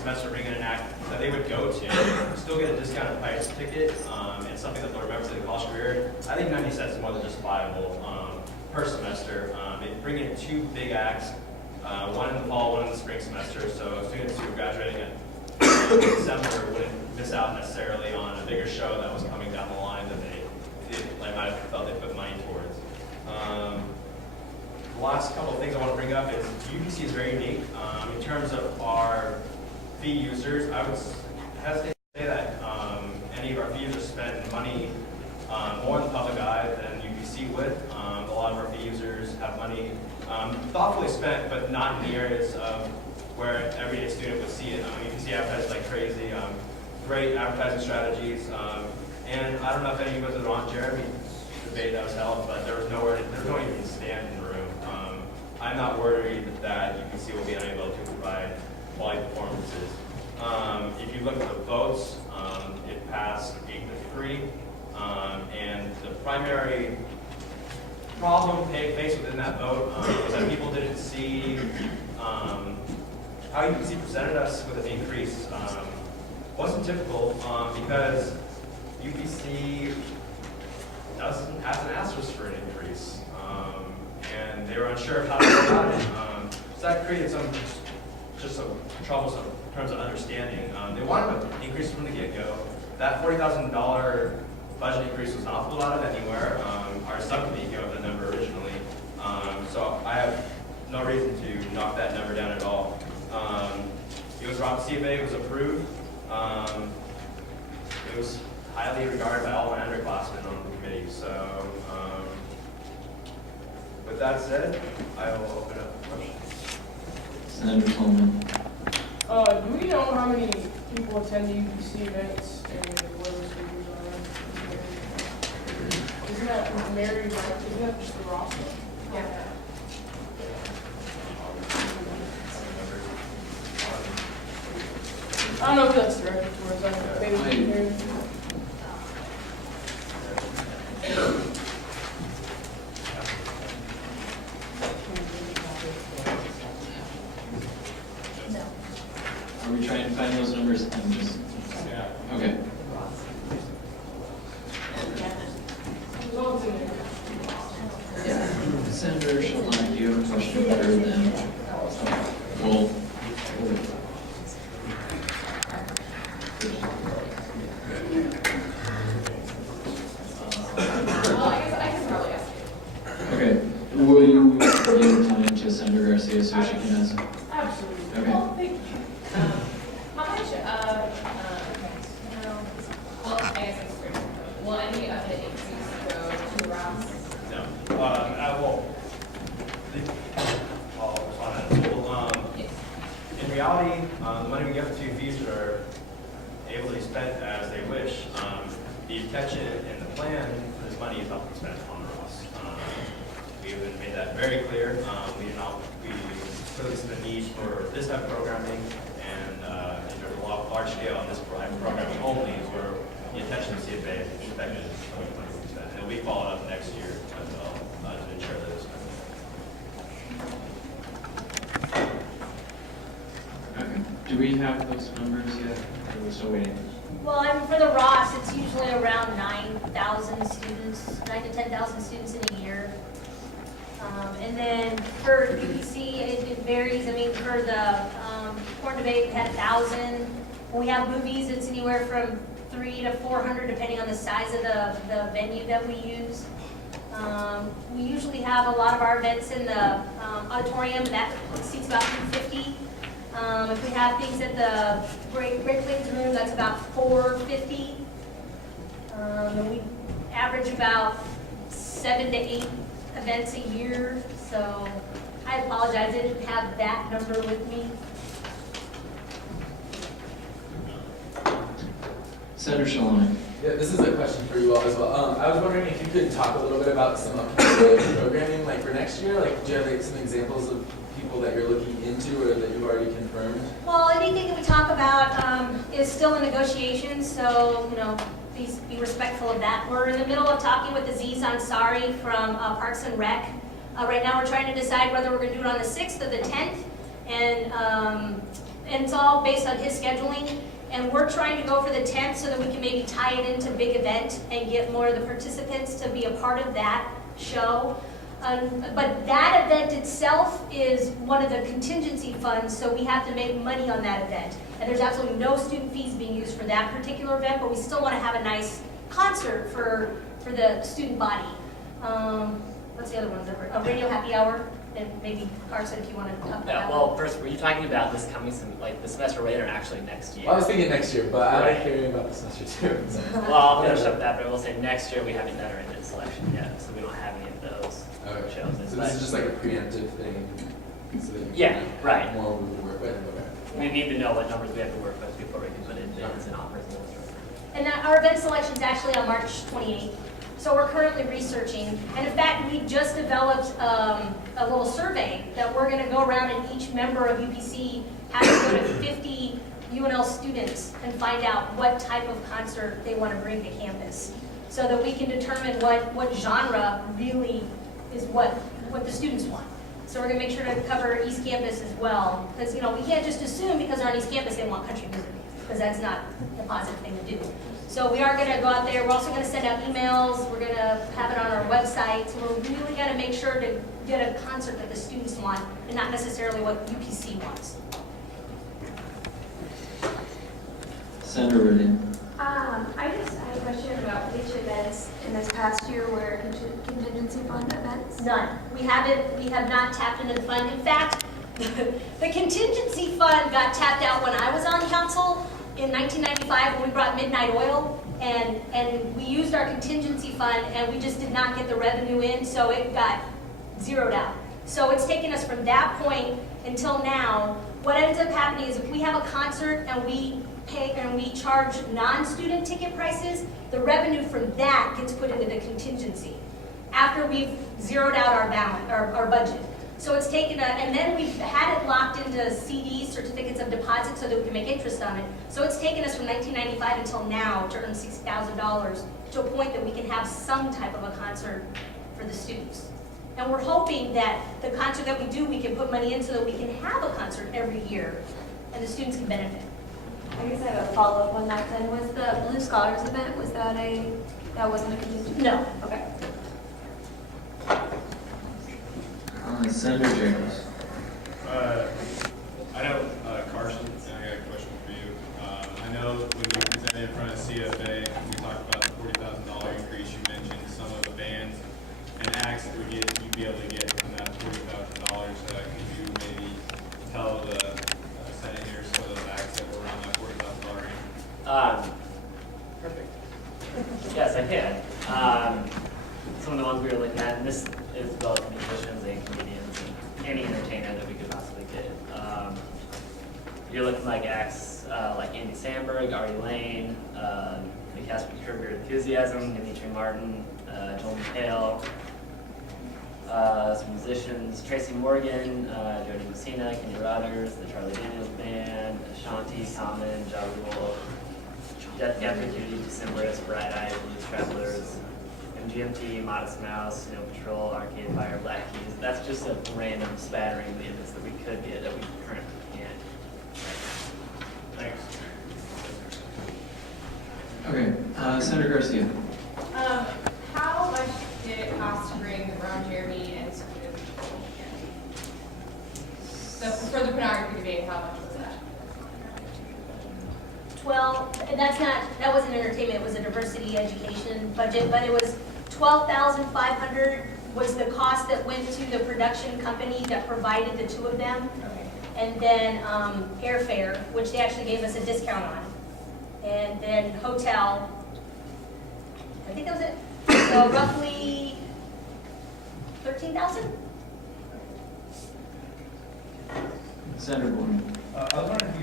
semester bring in an act that they would go to, still get a discounted price ticket, and something that they'll remember for the college career. I think 90 cents is more than justifiable per semester. They bring in 2 big acts, one in the fall, one in the spring semester, so students who are graduating in December wouldn't miss out necessarily on a bigger show that was coming down the line that they might have felt they put money towards. The last couple of things I want to bring up is UBC is very unique. In terms of our fee users, I would hesitate to say that any of our fee users spend money more in the public eye than UBC would. A lot of our fee users have money thoughtfully spent, but not in the areas of where an everyday student would see it. UBC advertises like crazy, great advertising strategies, and I don't know if any of you guys were on Jeremy's debate that was held, but there was no one even stand in the room. I'm not worried that UBC will be unable to provide quality performances. If you look at the votes, it passed 8-3, and the primary problem faced within that vote was that people didn't see how UBC presented us with an increase. Wasn't typical because UBC hasn't asked us for an increase. And they were unsure of how to go about it. So that created some troublesome in terms of understanding. They wanted an increase from the get-go. That $40,000 budget increase was not pulled out of anywhere. Our subcommittee came up with the number originally. So I have no reason to knock that number down at all. It was CFA was approved. It was highly regarded by all my underclassmen on the committee. So. With that said, I will open up for questions. Senator Coleman. Do we know how many people attend the UBC events and where those figures are? Isn't that Mary, isn't that just the roster? Yeah. I don't know if that's directed towards us. Maybe Are we trying to find those numbers and just? Yeah. Okay. Senator Shalani, do you have a question for them? Well. I can probably ask you. Okay. Will you give time to Senator Garcia so she can ask? Absolutely. Okay. Well, thank you. How much, well, I guess it's great. Will any of the increase go to Ross? No. I'll respond to that. Yes. In reality, the money we get from student fees are able to be spent as they wish. The intention in the plan for this money is not to be spent on Ross. We have made that very clear. We clearly see the need for this type of programming, and in terms of large scale on this type of programming only is where the intention of CFA is expected to be spent. And we followed up next year as well to ensure that it's spent. Okay. Do we have those numbers yet? Or are we still waiting? Well, for the Ross, it's usually around 9,000 students, 9 to 10,000 students in a year. And then for UBC, it varies. I mean, for the corn debate, we had 1,000. When we have movies, it's anywhere from 300 to 400, depending on the size of the venue that we use. We usually have a lot of our events in the auditorium, and that seats about 250. If we have things at the Great Plains Room, that's about 450. And we average about 7 to 8 events a year, so I apologize, I didn't have that number with me. Senator Shalani. Yeah, this is a question for you all as well. I was wondering if you could talk a little bit about some upcoming programming, like for next year. Like, do you have like, some examples of people that you're looking into or that you've already confirmed? Well, anything that we talk about is still in negotiations, so please be respectful of that. We're in the middle of talking with Aziz Ansari from Parks and Rec. Right now, we're trying to decide whether we're going to do it on the 6th or the 10th, and and it's all based on his scheduling. And we're trying to go for the 10th so that we can maybe tie it into a big event and get more of the participants to be a part of that show. But that event itself is one of the contingency funds, so we have to make money on that event. And there's absolutely no student fees being used for that particular event, but we still want to have a nice concert for the student body. What's the other one? A radio happy hour? And maybe Carson, if you want to talk about Yeah, that. well, first, were you talking about this coming the semester later, or actually next year? I was thinking next year, but I Right. like hearing about the semester too. So. Well, I'll finish up that, but I will say next year we haven't done our indent selection yet, so we don't have any of those Okay. chosen. So But this is just like a preemptive thing. So that you Yeah, know right. More we would work with. Okay. we need to know what numbers we have to work with before we can put in bids and offers and those sorts of things. And our event selection is actually on March 28th. So we're currently researching. And in fact, we just developed a little survey that we're going to go around and each member of UPC has to go to 50 UNL students and find out what type of concert they want to bring to campus so that we can determine what genre really is what the students want. So we're going to make sure to cover East Campus as well. Because, you know, we can't just assume because they're on East Campus they want country music, because that's not the positive thing to do. So we are going to go out there. We're also going to send out emails. We're going to have it on our website. So we're really going to make sure to get a concert that the students want and not necessarily what UPC wants. Senator Redding. I just had a question about which events in this past year were contingency fund events. None. We have not tapped into the fund. In fact, the contingency fund got tapped out when I was on council in 1995 when we brought Midnight Oil, and we used our contingency fund and we just did not get the revenue in, so it got zeroed out. So it's taken us from that point until now. What ends up happening is if we have a concert and we pay and we charge non-student ticket prices, the revenue from that gets put into the contingency after we've zeroed out our balance, our budget. So it's taken and then we've had it locked into CDs, certificates of deposit, so that we can make interest on it. So it's taken us from 1995 until now to earn $60,000 to a point that we can have some type of a concert for the students. And we're hoping that the concert that we do, we can put money in so that we can have a concert every year and the students can benefit. I guess I have a follow-up on that then. Was the Blue Scholars event, that wasn't a contingency? No. Okay. Senator Jacobs. I know, Carson, and I got a question for you. I know when you presented in front of CFA, we talked about the $40,000 increase. You mentioned some of the bands and acts that you'd be able to get from that $40,000. Could you maybe tell the Senate here some of those acts that were around that $40,000 range? Perfect. Yes, I can. Some of the ones we were looking at, and this is both musicians and comedians and any entertainer that we could possibly get. You're looking like acts like Andy Samberg, Ari Lane, the cast with Curb Your Enthusiasm, Dimitri Martin, Joel McHale, some musicians, Tracy Morgan, Jody Messina, Kenny Rogers, the Charlie Daniels Band, Ashanti, Common, Ja Rule, Death Cab for Cutie, Decemberists, Bright Eyes, Blues Travelers, MGMT, Modest Mouse, Snow Patrol, Arcade Fire, Black Keys. That's just a random spattering of the events that we could get that we currently can't. Thanks. Okay, Senator Garcia. How much did it cost to bring Ron Jeremy and Circuit So for the pornography debate, how much was that? 12, and that wasn't entertainment, it was a diversity education budget, but it was $12,500 was the cost that went to the production company that provided the two of them. Okay. And then airfare, which they actually gave us a discount on. And then hotel, I think that was it. So roughly 13,000? Senator Bourne. I was wondering if